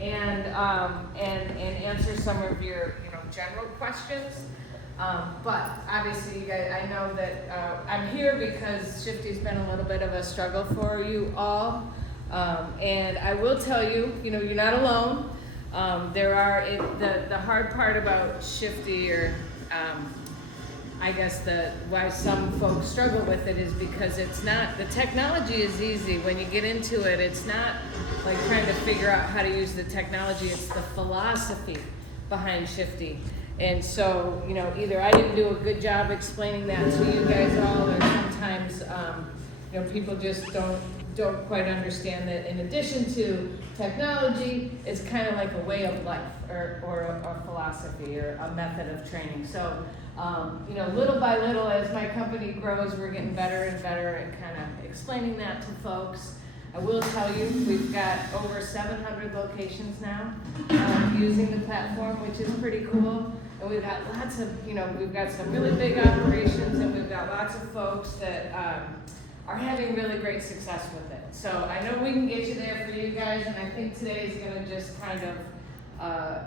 and answer some of your general questions. But obviously, you guys, I know that I'm here because Shifty's been a little bit of a struggle for you all. And I will tell you, you're not alone. There are, the hard part about Shifty, or I guess why some folks struggle with it, is because it's not, the technology is easy. When you get into it, it's not like trying to figure out how to use the technology, it's the philosophy behind Shifty. And so, either I didn't do a good job explaining that to you guys all, or sometimes, people just don't quite understand that in addition to technology, it's kind of like a way of life, or a philosophy, or a method of training. So, little by little, as my company grows, we're getting better and better at kind of explaining that to folks. I will tell you, we've got over 700 locations now using the platform, which is pretty cool. And we've got lots of, we've got some really big operations, and we've got lots of folks that are having really great success with it. So I know we can get you there for you guys, and I think today is going to just kind of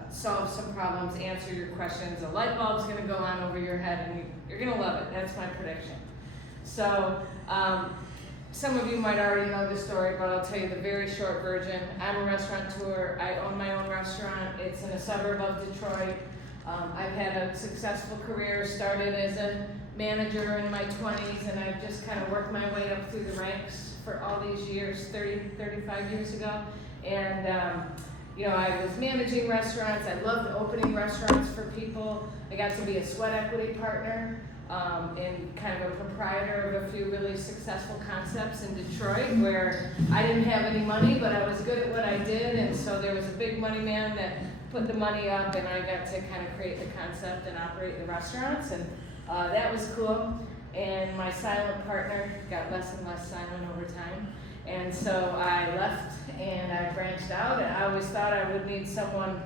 solve some problems, answer your questions. A light bulb's going to go on over your head, and you're going to love it. That's my prediction. So some of you might already know the story, but I'll tell you the very short version. I'm a restaurateur. I own my own restaurant. It's in a suburb of Detroit. I've had a successful career, started as a manager in my 20s, and I've just kind of worked my way up through the ranks for all these years, 35 years ago. And, I was managing restaurants. I loved opening restaurants for people. I got to be a sweat equity partner and kind of a proprietor of a few really successful concepts in Detroit, where I didn't have any money, but I was good at what I did. And so there was a big money man that put the money up, and I got to kind of create the concept and operate the restaurants, and that was cool. And my silent partner got less and less silent over time, and so I left and I branched out. And I always thought I would need someone,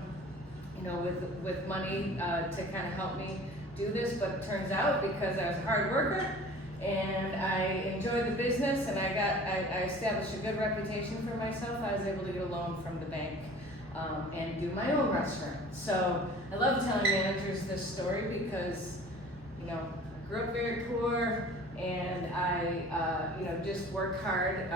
with money to kind of help me do this, but it turns out, because I was a hard worker and I enjoyed the business, and I established a good reputation for myself, I was able to get a loan from the bank. And do my own restaurant. So I love telling managers this story because, I grew up very poor, and I, just worked hard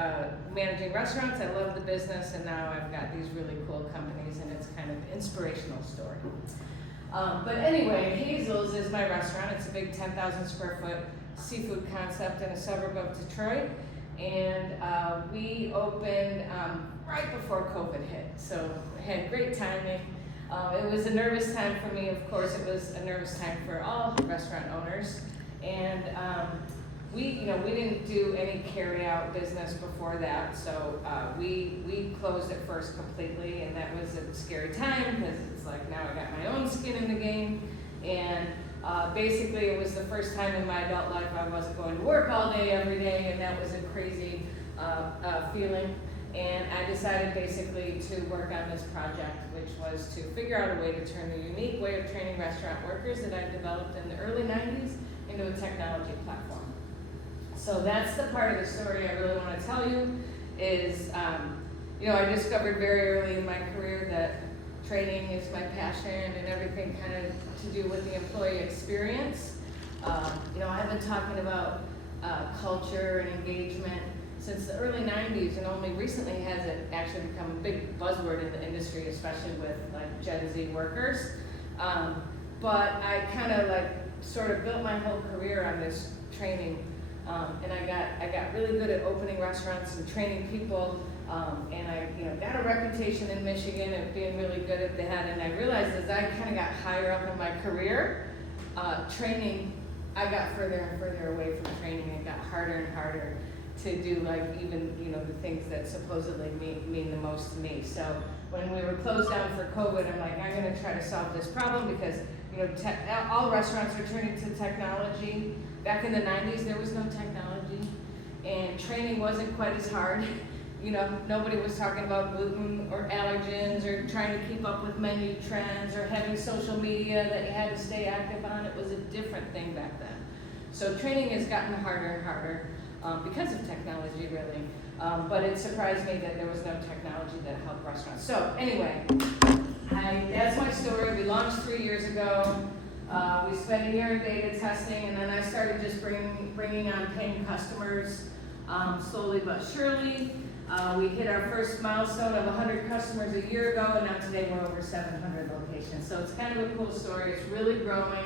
managing restaurants. I love the business, and now I've got these really cool companies, and it's kind of an inspirational story. But anyway, Hazel's is my restaurant. It's a big 10,000 square foot seafood concept in a suburb of Detroit. And we opened right before COVID hit, so I had great timing. It was a nervous time for me, of course. It was a nervous time for all restaurant owners. And we didn't do any carry-out business before that, so we closed it first completely, and that was a scary time because it's like, now I got my own skin in the game. And basically, it was the first time in my adult life I wasn't going to work all day, every day, and that was a crazy feeling. And I decided basically to work on this project, which was to figure out a way to turn the unique way of training restaurant workers that I developed in the early 90s into a technology platform. So that's the part of the story I really want to tell you is, I discovered very early in my career that training is my passion and everything kind of to do with the employee experience. I've been talking about culture and engagement since the early 90s, and only recently has it actually become a big buzzword in the industry, especially with like Gen Z workers. But I kind of sort of built my whole career on this training, and I got really good at opening restaurants and training people. And I got a reputation in Michigan of being really good at that. And I realized as I kind of got higher up in my career, training, I got further and further away from training. It got harder and harder to do even the things that supposedly mean the most to me. So when we were closed down for COVID, I'm like, I'm going to try to solve this problem because all restaurants are turning to technology. Back in the 90s, there was no technology, and training wasn't quite as hard. Nobody was talking about gluten or allergens or trying to keep up with menu trends or having social media that you had to stay active on. It was a different thing back then. So training has gotten harder and harder because of technology, really. But it surprised me that there was no technology that helped restaurants. So anyway, that's my story. We launched 3 years ago. We spent a year in beta testing, and then I started just bringing on paying customers slowly but surely. We hit our first milestone of 100 customers a year ago, and now today we're over 700 locations. So it's kind of a cool story. It's really growing.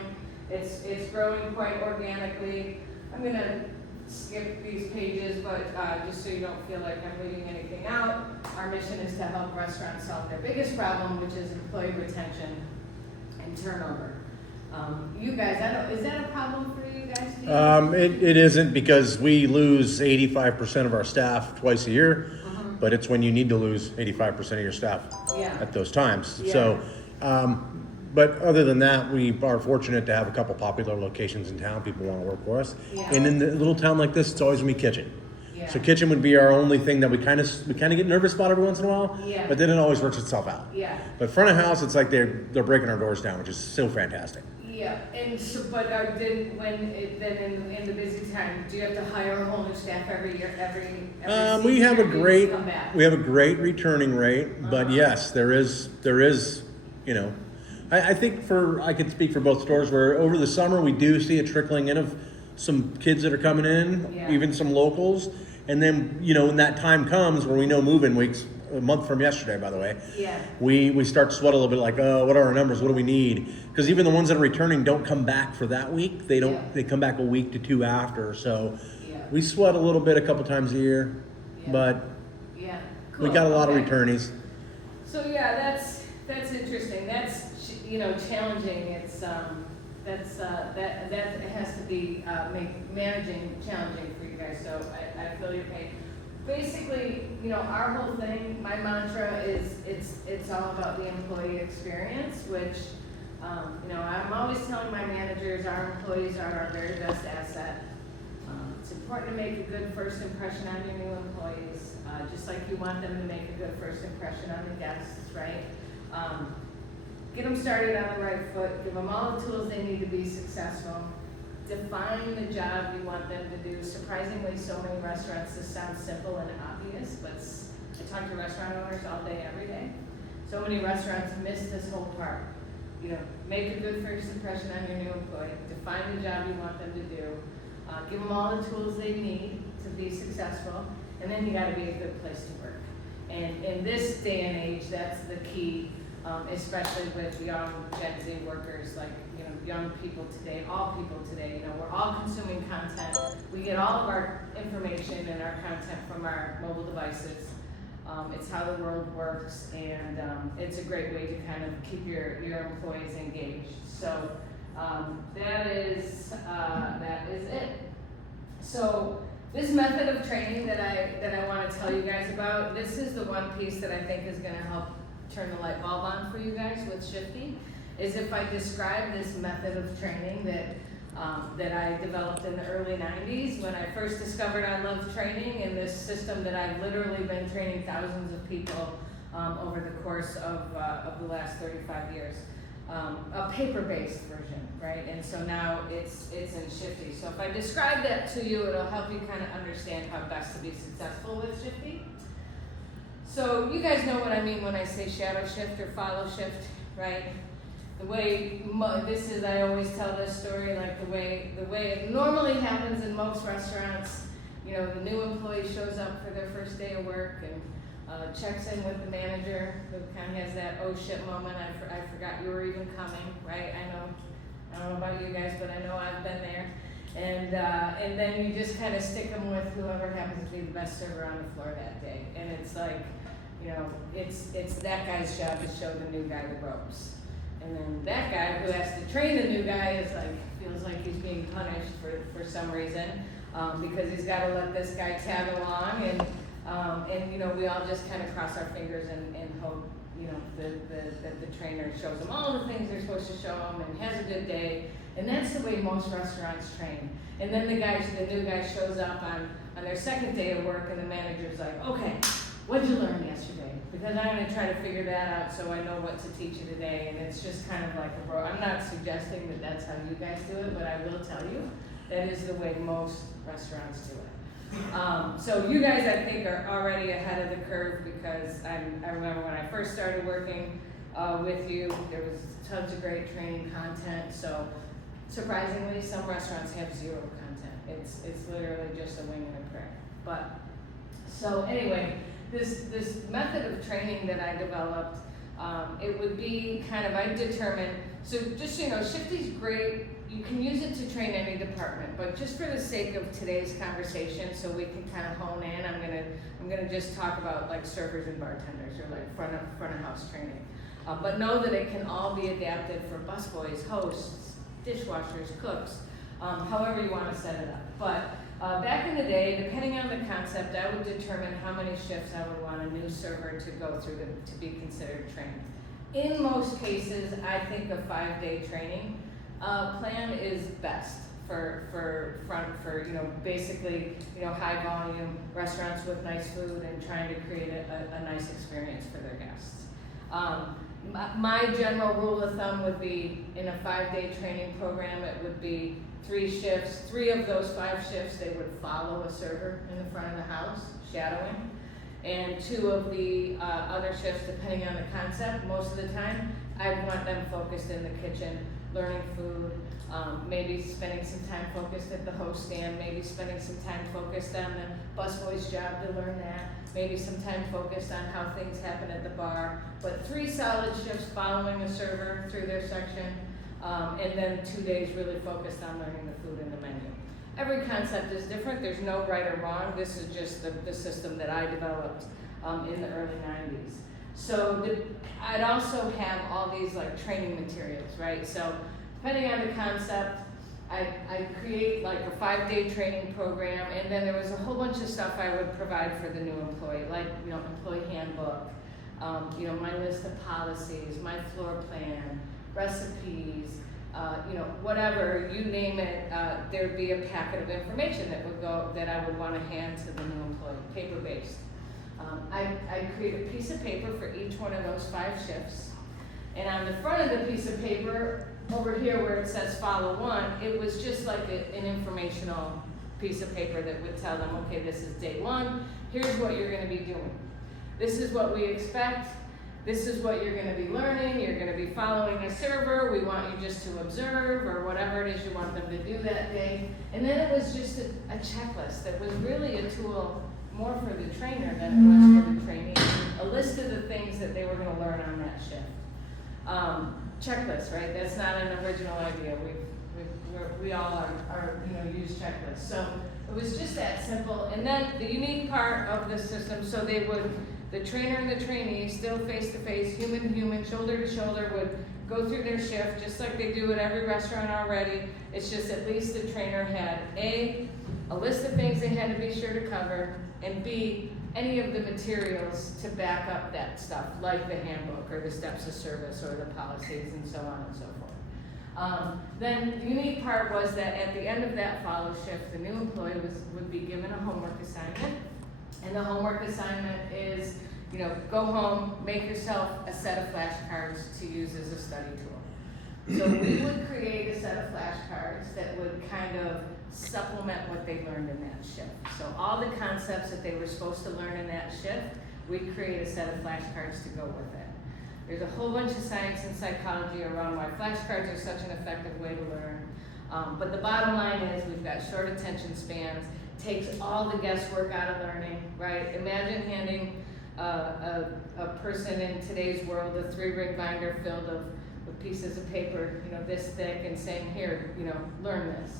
It's growing quite organically. I'm gonna skip these pages, but just so you don't feel like I'm leaving anything out, our mission is to help restaurants solve their biggest problem, which is employee retention and turnover. You guys, is that a problem for you guys? It isn't, because we lose 85% of our staff twice a year, but it's when you need to lose 85% of your staff at those times. Yeah. So, but other than that, we are fortunate to have a couple popular locations in town. People want to work for us. Yeah. And in a little town like this, it's always going to be kitchen. Yeah. So kitchen would be our only thing that we kind of get nervous about every once in a while, Yeah. but then it always works itself out. Yeah. But front of house, it's like they're breaking our doors down, which is so fantastic. Yeah, and so, but in the busy time, do you have to hire a whole new staff every year, every We have a season, or do you great come back? returning rate, but yes, there is, you know, I think I could speak for both stores, where over the summer we do see a trickling in of some kids that are coming in, even some locals, and then, you know, when that time comes where we know move-in weeks, a month from yesterday, by the way, we start to sweat a little bit, like, oh, what are our numbers? What do we need? Because even the ones that are returning don't come back for that week. They don't. They come back a week to two after. So we sweat a little bit a couple times a year, but cool. we got a lot of returnees. So that's interesting. That's, you know, challenging. It's that has to be managing challenging for you guys. So I feel your pain. Basically, you know, our whole thing, my mantra is it's all about the employee experience, which, you know, I'm always telling my managers our employees are our very best asset. It's important to make a good first impression on your new employees, just like you want them to make a good first impression on the guests, right? Get them started on the right foot, give them all the tools they need to be successful. Define the job you want them to do. Surprisingly, so many restaurants, this sounds simple and obvious, but I talk to restaurant owners all day, every day. So many restaurants miss this whole part. You know, make a good first impression on your new employee. Define the job you want them to do. Give them all the tools they need to be successful, and then you got to be a good place to work. And in this day and age, that's the key, especially with young Gen Z workers, like, you know, young people today, all people today. You know, we're all consuming content. We get all of our information and our content from our mobile devices. It's how the world works, and it's a great way to kind of keep your employees engaged. So that is it. So this method of training that I want to tell you guys about, this is the one piece that I think is going to help turn the light bulb on for you guys with Shifty, is if I describe this method of training that I developed in the early 90s when I first discovered I loved training, and this system that I've literally been training thousands of people over the course of the last 35 years. A paper-based version, right? And so now it's in Shifty. So if I describe that to you, it'll help you kind of understand how best to be successful with Shifty. So you guys know what I mean when I say shadow shift or follow shift, right? The way I always tell this story, like the way it normally happens in most restaurants. You know, the new employee shows up for their first day of work and checks in with the manager, who kind of has that oh shit moment. I forgot you were even coming, right? I don't know about you guys, but I know I've been there. And then you just kind of stick them with whoever happens to be the best server on the floor that day. And it's like, you know, it's that guy's job to show the new guy the ropes. And then that guy who has to train the new guy feels like he's being punished for some reason, because he's got to let this guy tag along, and you know, we all just kind of cross our fingers and hope, you know, that the trainer shows them all the things they're supposed to show them and has a good day. And that's the way most restaurants train. And then the new guy shows up on their second day of work, and the manager's like, okay, what'd you learn yesterday? Because I'm going to try to figure that out so I know what to teach you today. And it's just kind of like I'm not suggesting that that's how you guys do it, but I will tell you that is the way most restaurants do it. So you guys, I think, are already ahead of the curve because I remember when I first started working with you, there was tons of great training content. So surprisingly, some restaurants have zero content. It's literally just a wing and a prayer. But so anyway, this method of training that I developed, it would be kind of, I determined, so just so you know, Shifty's great. You can use it to train any department, but just for the sake of today's conversation, so we can kind of hone in, I'm gonna just talk about like servers and bartenders or like front of house training. But know that it can all be adapted for busboys, hosts, dishwashers, cooks, however you want to set it up. But back in the day, depending on the concept, I would determine how many shifts I would want a new server to go through to be considered trained. In most cases, I think a 5-day training plan is best for basically, high volume restaurants with nice food and trying to create a nice experience for their guests. My general rule of thumb would be in a 5-day training program, it would be 3 shifts. 3 of those 5 shifts, they would follow a server in the front of the house, shadowing. And 2 of the other shifts, depending on the concept, most of the time, I'd want them focused in the kitchen, learning food, maybe spending some time focused at the host stand, maybe spending some time focused on the busboy's job to learn that, maybe some time focused on how things happen at the bar, but 3 solid shifts following a server through their section, and then 2 days really focused on learning the food and the menu. Every concept is different, there's no right or wrong, this is just the system that I developed in the early 90s. So I'd also have all these like training materials, right? So depending on the concept, I create like a 5-day training program, and then there was a whole bunch of stuff I would provide for the new employee, like employee handbook, my list of policies, my floor plan, recipes, whatever you name it. There'd be a packet of information that I would want to hand to the new employee, paper-based. I create a piece of paper for each one of those 5 shifts, and on the front of the piece of paper, over here where it says follow one, it was just like an informational piece of paper that would tell them, okay, this is day 1, here's what you're going to be doing. This is what we expect, this is what you're going to be learning, you're going to be following a server, we want you just to observe, or whatever it is you want them to do that day. And then it was just a checklist that was really a tool more for the trainer than it was for the trainee, a list of the things that they were going to learn on that shift. Checklist, right? That's not an original idea. We all are use checklists. So it was just that simple. And then the unique part of the system, so the trainer and the trainee, still face to face, human to human, shoulder to shoulder, would go through their shift just like they do at every restaurant already. It's just at least the trainer had a list of things they had to be sure to cover, and B, any of the materials to back up that stuff, like the handbook or the steps of service or the policies and so on and so forth. Then the unique part was that at the end of that follow shift, the new employee would be given a homework assignment. And the homework assignment is, go home, make yourself a set of flashcards to use as a study tool. So we would create a set of flashcards that would kind of supplement what they learned in that shift. So all the concepts that they were supposed to learn in that shift, we'd create a set of flashcards to go with it. There's a whole bunch of science and psychology around why flashcards are such an effective way to learn. But the bottom line is we've got short attention spans, takes all the guesswork out of learning, right? Imagine handing a person in today's world a 3-ring binder filled with pieces of paper, this thick, and saying, here, learn this.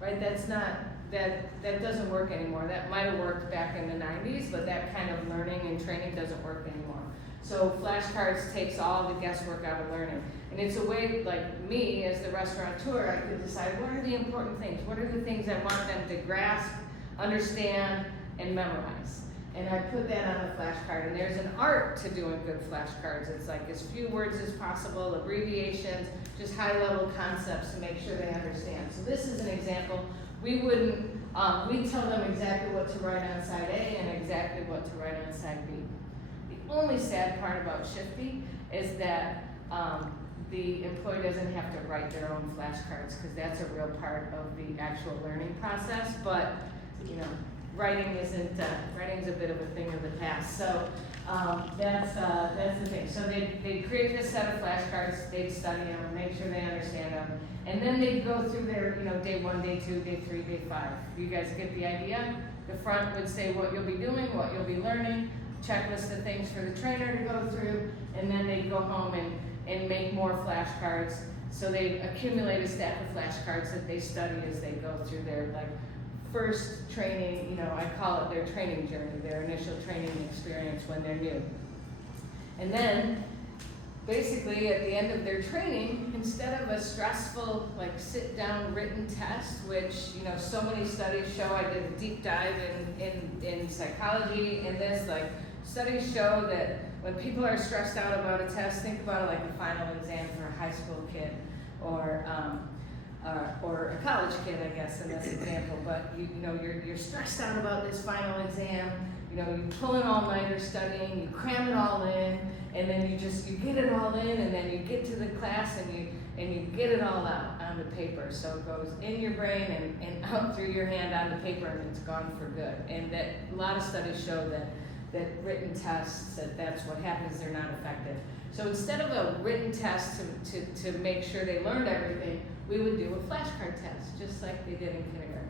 Right, that doesn't work anymore. That might have worked back in the 90s, but that kind of learning and training doesn't work anymore. So flashcards takes all the guesswork out of learning. And it's a way, like me as the restaurateur, I could decide what are the important things? What are the things I want them to grasp, understand, and memorize? And I put that on the flashcard. And there's an art to doing good flashcards. It's like as few words as possible, abbreviations, just high-level concepts to make sure they understand. So this is an example. We'd tell them exactly what to write on side A and exactly what to write on side B. The only sad part about Shifty is that the employee doesn't have to write their own flashcards, because that's a real part of the actual learning process. But writing's a bit of a thing of the past. So that's the thing. So they'd create this set of flashcards, they'd study them, make sure they understand them, and then they'd go through their, day 1, day 2, day 3, day 5. You guys get the idea? The front would say what you'll be doing, what you'll be learning, checklist of things for the trainer to go through, and then they'd go home and make more flashcards. So they accumulate a stack of flashcards that they study as they go through their first training, I call it their training journey, their initial training experience when they're new. And then, basically at the end of their training, instead of a stressful sit-down written test, which so many studies show, I did a deep dive in psychology in this, studies show that when people are stressed out about a test, think about it like a final exam for a high school kid or a college kid, I guess, in this example. But you're stressed out about this final exam. You pull an all-nighter studying, you cram it all in, and then you get it all in, and then you get to the class and you get it all out onto paper. So it goes in your brain and out through your hand onto paper, and it's gone for good. And that a lot of studies show that written tests, that's what happens, they're not effective. So instead of a written test to make sure they learned everything, we would do a flashcard test, just like they did in kindergarten.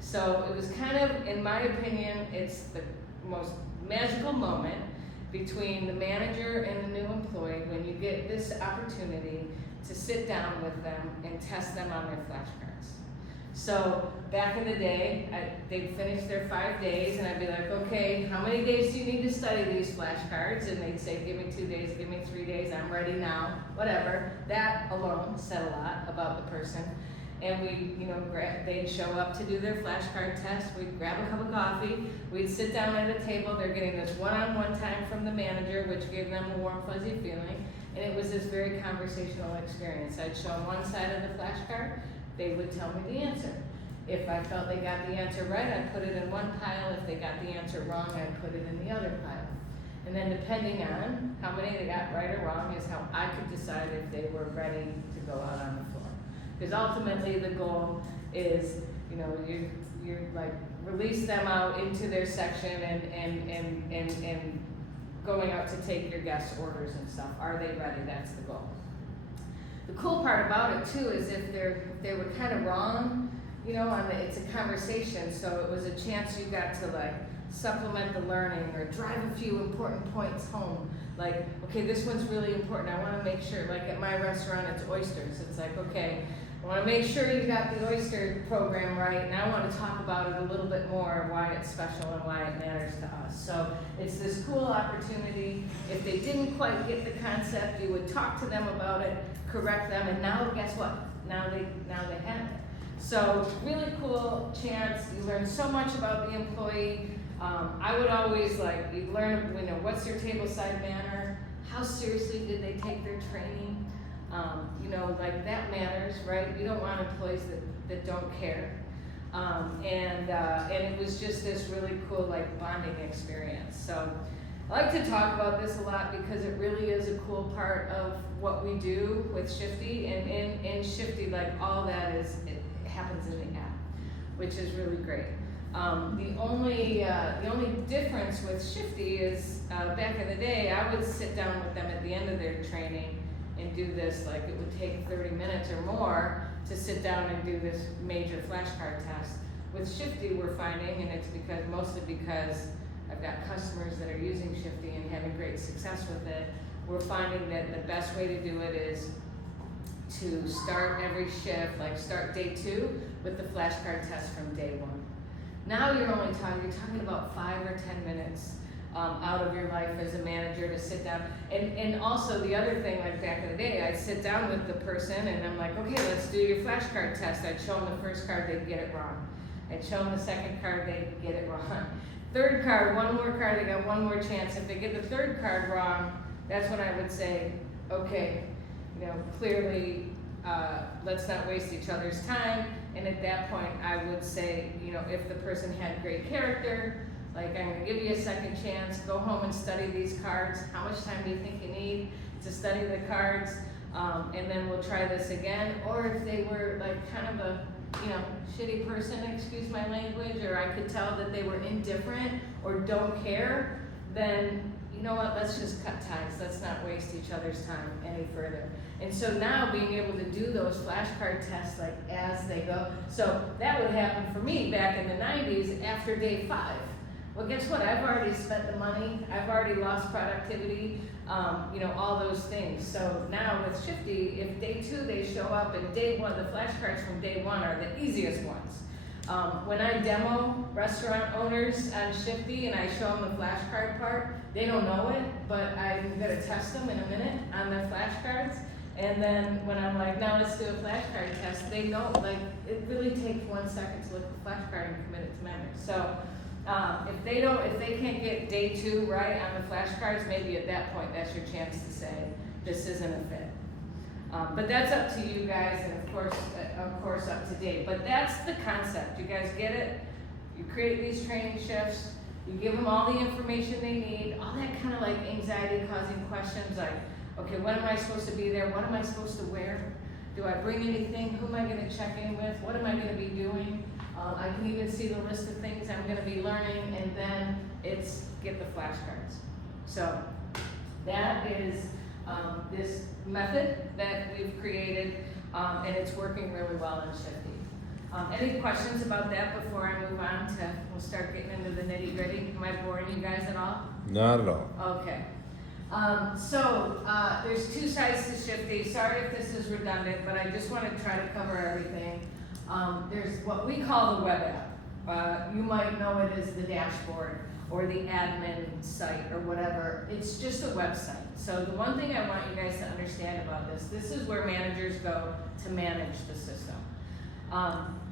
So it was kind of, in my opinion, it's the most magical moment between the manager and the new employee when you get this opportunity to sit down with them and test them on their flashcards. So back in the day, they'd finish their 5 days, and I'd be like, okay, how many days do you need to study these flashcards? And they'd say, give me 2 days, give me 3 days, I'm ready now, whatever. That alone said a lot about the person. And they'd show up to do their flashcard test, we'd grab a cup of coffee, we'd sit down at a table, they're getting this one-on-one time from the manager, which gave them a warm, fuzzy feeling, and it was this very conversational experience. I'd show them one side of the flashcard, they would tell me the answer. If I felt they got the answer right, I'd put it in one pile. If they got the answer wrong, I'd put it in the other pile. And then depending on how many they got right or wrong is how I could decide if they were ready to go out on the floor. Because ultimately the goal is, you release them out into their section and going out to take your guest orders and stuff. Are they ready? That's the goal. The cool part about it too is if they were kind of wrong, it's a conversation, so it was a chance you got to supplement the learning or drive a few important points home. Okay, this one's really important. I want to make sure, at my restaurant, it's oysters. It's okay, I want to make sure you got the oyster program right, and I want to talk about it a little bit more, why it's special and why it matters to us. So it's this cool opportunity. If they didn't quite get the concept, you would talk to them about it, correct them, and now guess what? Now they have it. So really cool chance. You learn so much about the employee. I would always you learn, what's their table side manner? How seriously did they take their training? That matters, right? You don't want employees that don't care. And it was just this really cool bonding experience. So I like to talk about this a lot because it really is a cool part of what we do with Shifty. And in Shifty, all that it happens in the app, which is really great. The only difference with Shifty is back in the day, I would sit down with them at the end of their training and do this. It would take 30 minutes or more to sit down and do this major flashcard test. With Shifty, we're finding, and it's mostly because I've got customers that are using Shifty and having great success with it, we're finding that the best way to do it is to start every shift, start day 2 with the flashcard test from day 1. Now you're talking about 5 or 10 minutes out of your life as a manager to sit down. And also the other thing, back in the day, I'd sit down with the person and I'm okay, let's do your flashcard test. I'd show them the first card, they'd get it wrong. I'd show them the second card, they'd get it wrong. Third card, one more card, they got one more chance. If they get the third card wrong, that's when I would say, okay, clearly, let's not waste each other's time. And at that point, I would say, if the person had great character, I'm going to give you a second chance, go home and study these cards. How much time do you think you need to study the cards? And then we'll try this again. Or if they were kind of shitty person, excuse my language, or I could tell that they were indifferent or don't care, then you know what, let's just cut ties. Let's not waste each other's time any further. And so now being able to do those flashcard tests like as they go, so that would happen for me back in the 90s after day 5. Well, guess what? I've already spent the money. I've already lost productivity, all those things. So now with Shifty, if day 2 they show up and day 1, the flashcards from day 1 are the easiest ones. When I demo restaurant owners on Shifty and I show them the flashcard part, they don't know it, but I'm gonna test them in a minute on their flashcards. And then when I'm like, now let's do a flashcard test, they know, like, it really takes 1 second to look at the flashcard and commit it to memory. So if they can't get day 2 right on the flashcards, maybe at that point that's your chance to say this isn't a fit. But that's up to you guys, and of course up to date. But that's the concept. You guys get it? You create these training shifts. You give them all the information they need. All that kind of like anxiety-causing questions, like, okay, when am I supposed to be there? What am I supposed to wear? Do I bring anything? Who am I going to check in with? What am I going to be doing? I can even see the list of things I'm going to be learning, and then it's get the flashcards. So that is this method that we've created, and it's working really well in Shifty. Any questions about that before I move on to, we'll start getting into the nitty gritty? Am I boring you guys at all? Not at all. Okay. There's 2 sides to Shifty. Sorry if this is redundant, but I just want to try to cover everything. There's what we call the web app. You might know it as the dashboard or the admin site or whatever. It's just a website. So the one thing I want you guys to understand about this is where managers go to manage the system.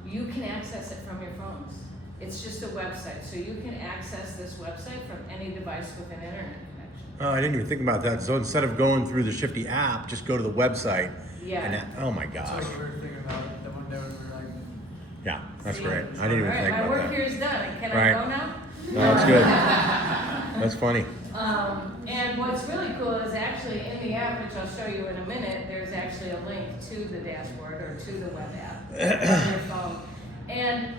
You can access it from your phones. It's just a website. So you can access this website from any device with an internet connection. Oh, I didn't even think about that. So instead of going through the Shifty app, just go to the website. Yeah. And oh my gosh. That's what we were thinking about, the one that we were like, Yeah, that's great. I didn't even think My about work that. here is done. Can Right. I go now? No, that's good. That's funny. And what's really cool is actually in the app, which I'll show you in a minute, there's actually a link to the dashboard or to the web app on your phone. And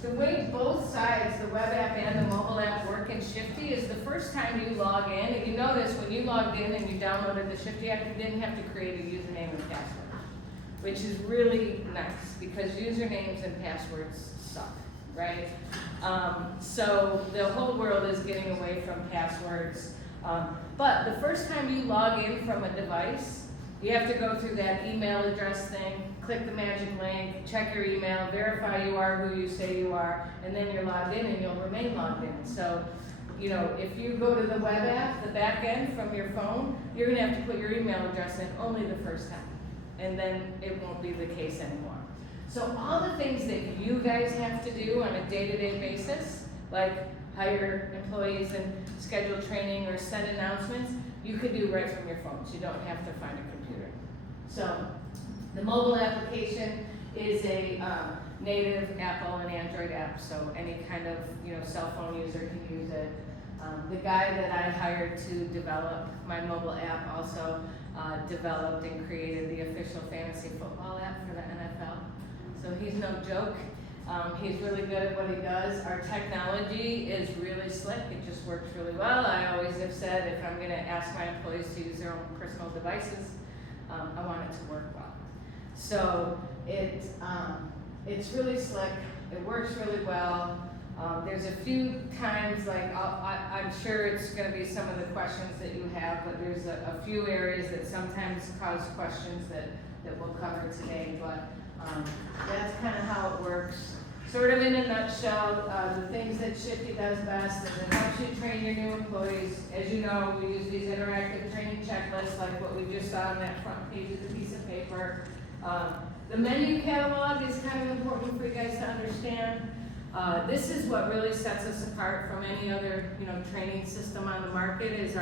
the way both sides, the web app and the mobile app, work in Shifty is the first time you log in, and you notice when you logged in and you downloaded the Shifty app, you didn't have to create a username and password, which is really nice because usernames and passwords suck, right? So the whole world is getting away from passwords. But the first time you log in from a device, you have to go through that email address thing, click the magic link, check your email, verify you are who you say you are, and then you're logged in and you'll remain logged in. So, if you go to the web app, the back end from your phone, you're gonna have to put your email address in only the first time, and then it won't be the case anymore. So all the things that you guys have to do on a day-to-day basis, like hire employees and schedule training or send announcements, you can do right from your phones. You don't have to find a computer. So the mobile application is a native Apple and Android app, so any kind of cell phone user can use it. The guy that I hired to develop my mobile app also developed and created the official fantasy football app for the NFL. So he's no joke. He's really good at what he does. Our technology is really slick. It just works really well. I always have said if I'm going to ask my employees to use their own personal devices, I want it to work well. So it's really slick. It works really well. There's a few times, like I'm sure it's going to be some of the questions that you have, but there's a few areas that sometimes cause questions that we'll cover today. But that's kind of how it works. Sort of in a nutshell, the things that Shifty does best is it helps you train your new employees. As you know, we use these interactive training checklists like what we just saw on that front page of the piece of paper. The menu catalog is kind of important for you guys to understand. This is what really sets us apart from any other training system on the market is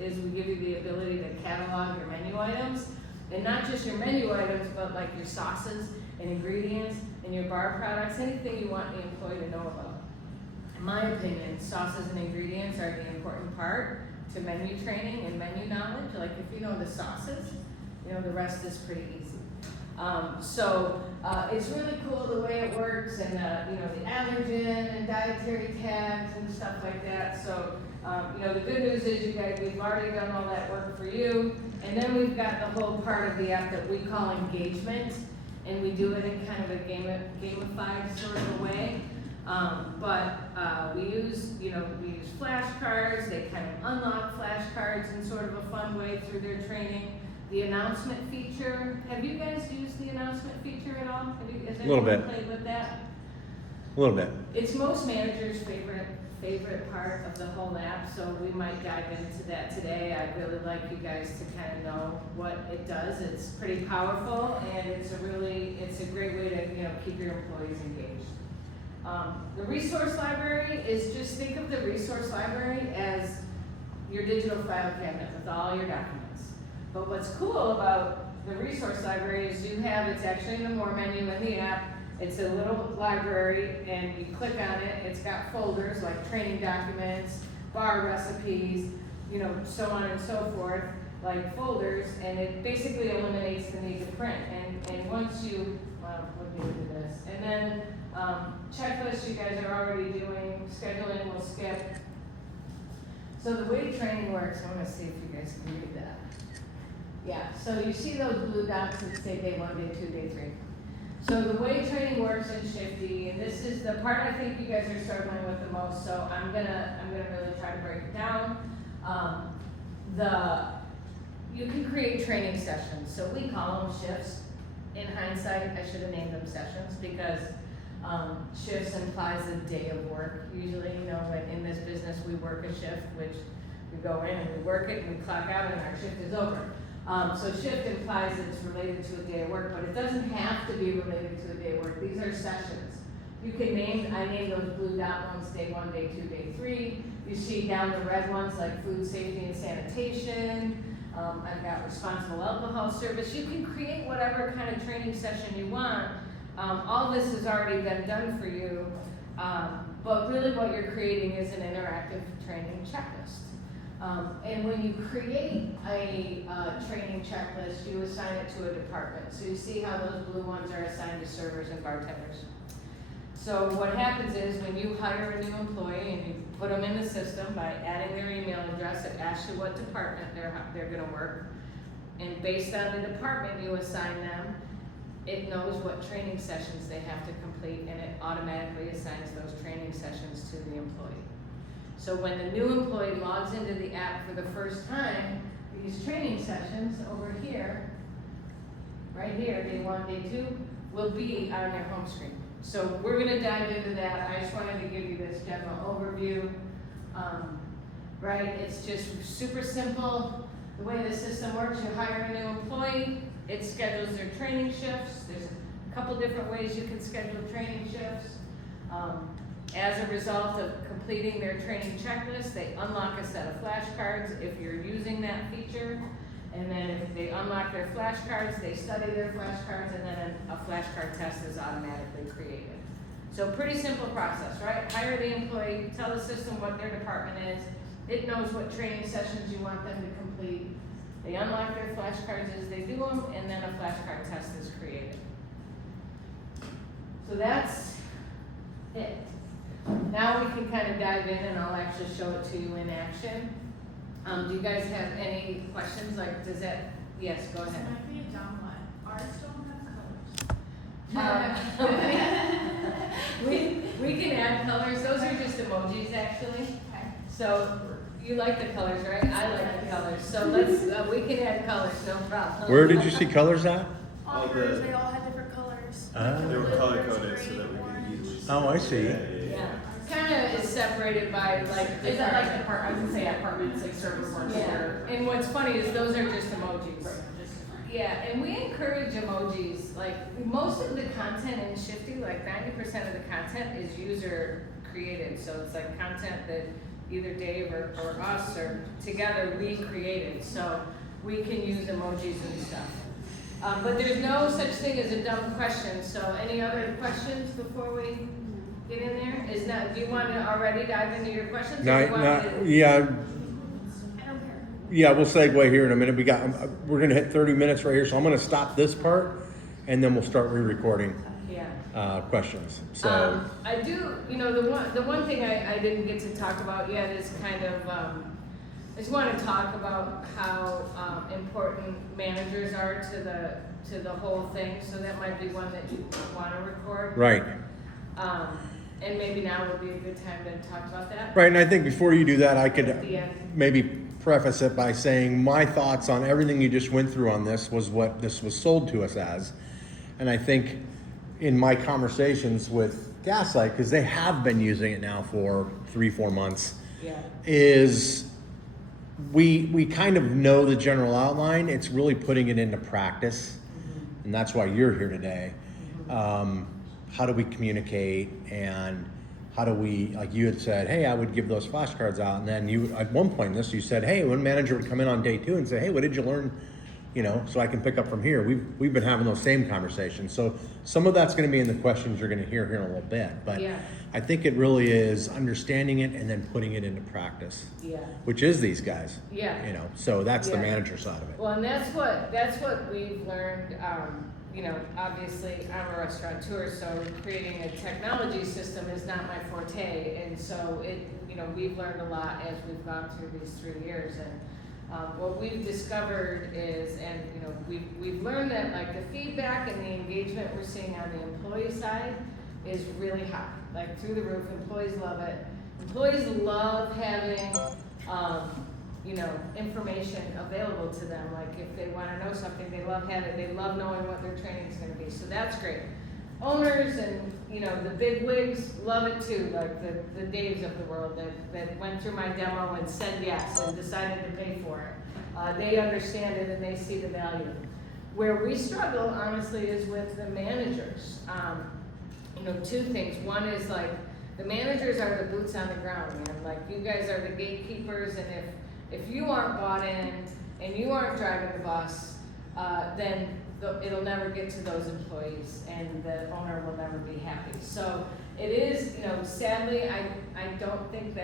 we give you the ability to catalog your menu items. And not just your menu items, but like your sauces and ingredients and your bar products, anything you want the employee to know about. In my opinion, sauces and ingredients are the important part to menu training and menu knowledge. Like if you know the sauces, the rest is pretty easy. It's really cool the way it works, and the allergen and dietary tags and stuff like that. So the good news is we've already done all that work for you, and then we've got the whole part of the app that we call engagement, and we do it in kind of a gamified sort of a way. We use flashcards. They kind of unlock flashcards in sort of a fun way through their training. The announcement feature, have you guys used the announcement feature at all? Has A little anyone bit. played with that? A little bit. It's most managers' favorite part of the whole app, so we might dive into that today. I'd really like you guys to kind of know what it does. It's pretty powerful, and it's a great way to keep your employees engaged. The resource library is, just think of the resource library as your digital file cabinet with all your documents. But what's cool about the resource library is it's actually in the More menu in the app. It's a little library, and you click on it. It's got folders like training documents, bar recipes, so on and so forth, like folders, and it basically eliminates the need to print. And once you, let me do this. And then checklists you guys are already doing, scheduling we'll skip. So the way training works, I'm gonna see if you guys can read that. Yeah, so you see those blue dots that say day 1, day 2, day 3. So the way training works in Shifty, and this is the part I think you guys are struggling with the most, so I'm gonna really try to break it down. You can create training sessions, so we call them shifts. In hindsight, I should have named them sessions, because shifts implies a day of work. Usually, in this business, we work a shift, which we go in and we work it and we clock out and our shift is over. So shift implies it's related to a day of work, but it doesn't have to be related to a day of work. These are sessions. You can I named those blue dot ones day 1, day 2, day 3. You see down the red ones like food safety and sanitation. I've got responsible alcohol service. You can create whatever kind of training session you want. All this has already been done for you, but really what you're creating is an interactive training checklist. And when you create a training checklist, you assign it to a department. So you see how those blue ones are assigned to servers and bartenders. So what happens is when you hire a new employee and you put them in the system by adding their email address, it asks you what department they're going to work. And based on the department you assign them, it knows what training sessions they have to complete, and it automatically assigns those training sessions to the employee. So when the new employee logs into the app for the first time, these training sessions over here, right here, day 1, day 2, will be on their home screen. So we're gonna dive into that. I just wanted to give you this general overview. Right, it's just super simple. The way the system works, you hire a new employee, it schedules their training shifts. There's a couple different ways you can schedule training shifts. As a result of completing their training checklist, they unlock a set of flashcards if you're using that feature. And then if they unlock their flashcards, they study their flashcards, and then a flashcard test is automatically created. So pretty simple process, right? Hire the employee, tell the system what their department is. It knows what training sessions you want them to complete. They unlock their flashcards as they do them, and then a flashcard test is created. So that's it. Now we can kind of dive in, and I'll actually show it to you in action. Do you guys have any questions? Like, does that, yes, go ahead. This might be a dumb one. Ours don't have colors. We can add colors. Those are just emojis, actually. Okay. So you like the colors, right? I like the colors. So we can add colors, no problem. Where did you see colors at? All yours, they all had different colors. They were color coded so that we could easily see. Oh, I see. Yeah. Kind of is separated by like. Is that like department? I was gonna say apartments, like server works. Yeah. And what's funny is those are just emojis. Yeah, and we encourage emojis. Like most of the content in Shifty, like 90% of the content is user created. So it's like content that either Dave or us or together we created. So we can use emojis and stuff. But there's no such thing as a dumb question. So any other questions before we get in there? Do you want to already dive into your questions? Or do you want to- Yeah, I don't care. yeah, we'll segue here in a minute. We're gonna hit 30 minutes right here, so I'm gonna stop this part, and then we'll start re-recording Yeah. questions. So I do, the one thing I didn't get to talk about yet is kind of, I just want to talk about how important managers are to the whole thing. So that might be one that you want to record. right. And maybe now would be a good time to talk about that. Right, and I think before you do that, I could At the end. maybe preface it by saying my thoughts on everything you just went through on this was what this was sold to us as. And I think in my conversations with Gaslight, because they have been using it now for 3-4 months, Yeah. is we kind of know the general outline. It's really putting it into practice, and that's why you're here today. How do we communicate, and how do we, like you had said, hey, I would give those flashcards out, and then you, at one point in this, you said, hey, one manager would come in on day 2 and say, hey, what did you learn, so I can pick up from here. We've been having those same conversations. So some of that's going to be in the questions you're going to hear here in a little bit, but Yeah. I think it really is understanding it and then putting it into practice, Yeah. which is these guys. Yeah. So that's the Yeah. manager side of it. Well, and that's what we've learned. Obviously, I'm a restaurateur, so creating a technology system is not my forte, and so we've learned a lot as we've gone through these 3 years. And what we've discovered is, we've learned that like the feedback and the engagement we're seeing on the employee side is really high, like through the roof. Employees love it. Employees love having information available to them. Like if they want to know something, they love having, they love knowing what their training is going to be. So that's great. Owners and, the big wigs love it too, like the Daves of the world that went through my demo and said yes and decided to pay for it. They understand it and they see the value. Where we struggle, honestly, is with the managers. 2 things. One is like, the managers are the boots on the ground, man. Like you guys are the gatekeepers, and if you aren't bought in and you aren't driving the bus, then it'll never get to those employees, and the owner will never be happy. So it is, sadly, I don't think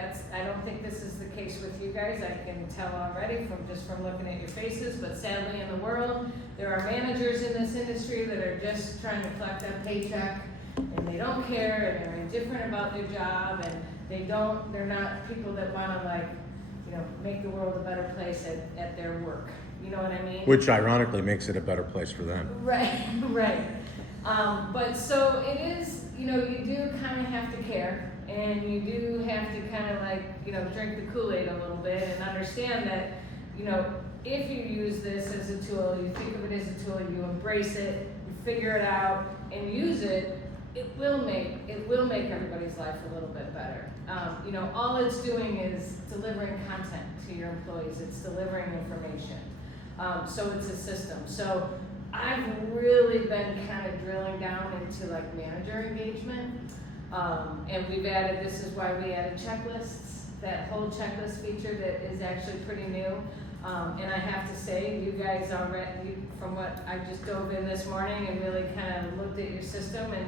this is the case with you guys. I can tell already from looking at your faces, but sadly in the world, there are managers in this industry that are just trying to collect that paycheck, and they don't care, and they're indifferent about their job, and they're not people that want to make the world a better place at their work. You know what I mean? Which ironically makes it a better place for them. Right, right. But so it is, you do kind of have to care, and you do have to kind of drink the Kool-Aid a little bit and understand that, if you use this as a tool, you think of it as a tool, you embrace it, you figure it out, and use it, it will make everybody's life a little bit better. All it's doing is delivering content to your employees. It's delivering information. So it's a system. So I've really been kind of drilling down into like manager engagement. And this is why we added checklists, that whole checklist feature that is actually pretty new. And I have to say, you guys already, from what I just dove in this morning and really kind of looked at your system, and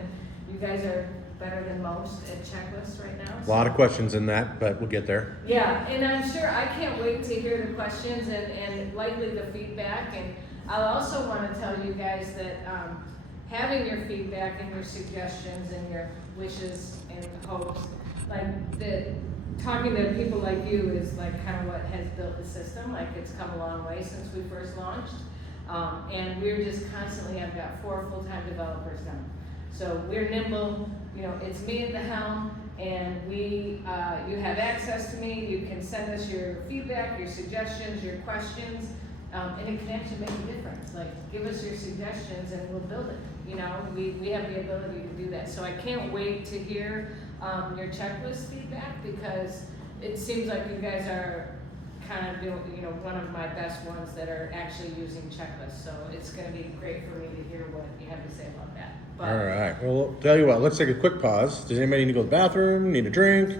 you guys are better than most at checklists right now. A lot of questions in that, but we'll get there. Yeah, and I'm sure, I can't wait to hear the questions and likely the feedback. And I'll also want to tell you guys that having your feedback and your suggestions and your wishes and hopes, like talking to people like you is like kind of what has built the system. Like it's come a long way since we first launched. And we're just constantly, I've got 4 full-time developers now. So we're nimble, it's me at the helm, and you have access to me. You can send us your feedback, your suggestions, your questions, and it can actually make a difference. Like, give us your suggestions and we'll build it. We have the ability to do that. So I can't wait to hear your checklist feedback, because it seems like you guys are kind of doing, one of my best ones that are actually using checklists. So it's going to be great for me to hear what you have to say about that. But, All right. Well, tell you what, let's take a quick pause. Does anybody need to go to the bathroom, need a drink?